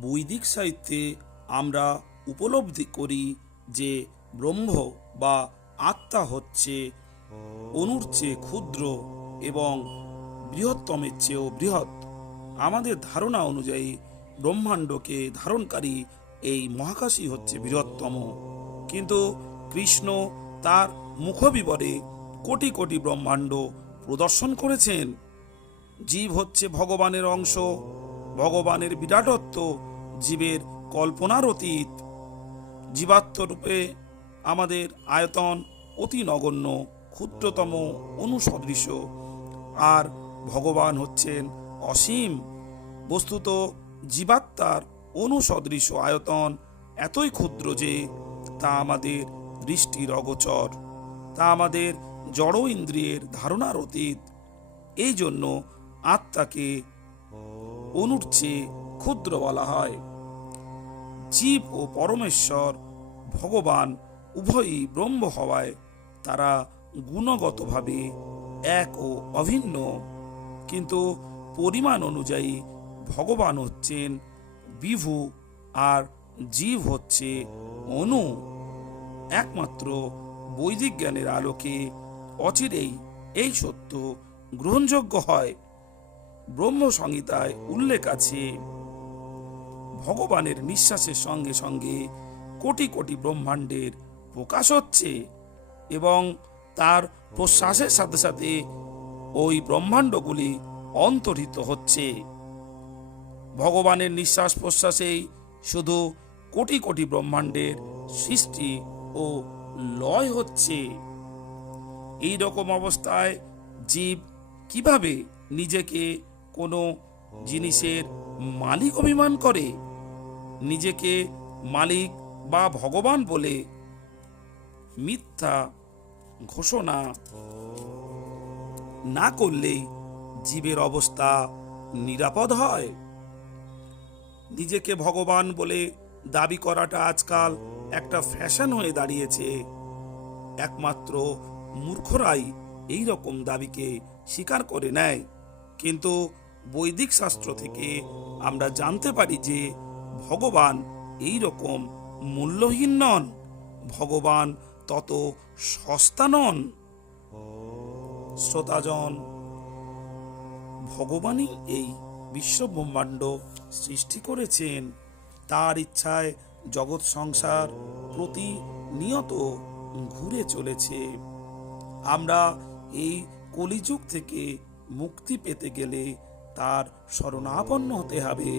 বৈদিক সাহিত্যে আমরা উপলব্ধি করি যে ব্রহ্ম বা আত্মা হচ্ছে অণুর চেয়ে ক্ষুদ্র এবং বৃহত্তমের চেয়েও বৃহৎ। আমাদের ধারণা অনুযায়ী ব্রহ্মাণ্ডকে ধারণকারী এই মহাকাশই হচ্ছে বৃহত্তম, কিন্তু কৃষ্ণ তার মুখবিবরে কোটি কোটি ব্রহ্মাণ্ড প্রদর্শন করেছেন। জীব হচ্ছে ভগবানের অংশ, ভগবানের বিরাটত্ব জীবের কল্পনার অতীত। জীবাত্মরূপে আমাদের আয়তন অতি নগণ্য, ক্ষুদ্রতম অনুসদৃশ, আর ভগবান হচ্ছেন অসীম। বস্তুত জীবাত্মার অনুসদৃশ আয়তন এতই ক্ষুদ্র যে তা আমাদের দৃষ্টির অগোচর, তা আমাদের জড় ইন্দ্রিয়ের ধারণার অতীত। এই জন্য আত্মাকে অণুর চেয়ে ক্ষুদ্র বলা হয়। জীব ও পরমেশ্বর ভগবান উভয়ই ব্রহ্ম হওয়ায় তারা গুণগতভাবে এক ও অভিন্ন, কিন্তু পরিমাণ অনুযায়ী ভগবান হচ্ছেন বিভু আর জীব হচ্ছে অণু। একমাত্র বৈদিক জ্ঞানের আলোকে অচিরেই এই সত্য গ্রহণযোগ্য হয়। ব্রহ্ম সংহিতায় উল্লেখ আছে, ভগবানের নিঃশ্বাসের সঙ্গে সঙ্গে কোটি কোটি ব্রহ্মাণ্ডের প্রকাশ হচ্ছে এবং তার প্রশ্বাসের সাথে সাথে ওই ব্রহ্মাণ্ডগুলি অন্তর্হিত হচ্ছে। ভগবানের নিঃশ্বাস প্রশ্বাসেই শুধু কোটি কোটি ব্রহ্মাণ্ডের সৃষ্টি ও লয় হচ্ছে। এই রকম অবস্থায় জীব কিভাবে নিজেকে কোনো জিনিসের মালিক অভিমান করে? নিজেকে মালিক বা ভগবান বলে মিথ্যা ঘোষণা না করলেই জীবের অবস্থা নিরাপদ হয়। নিজেকে ভগবান বলে দাবি করাটা আজকাল একটা ফ্যাশন হয়ে দাঁড়িয়েছে। একমাত্র মূর্খরাই এই রকম দাবিকে স্বীকার করে নেয়। কিন্তু বৈদিক শাস্ত্র থেকে আমরা জানতে পারি যে ভগবান এই রকম মূল্যহীন নন, ভগবান তত সস্তা নন। শ্রোতাজন, ভগবানই এই বিশ্ব ব্রহ্মাণ্ড সৃষ্টি করেছেন। তার ইচ্ছায় জগৎ সংসার প্রতিনিয়ত ঘুরে চলেছে। আমরা এই কলিযুগ থেকে মুক্তি পেতে গেলে তার শরণাপন্ন হতে হবে।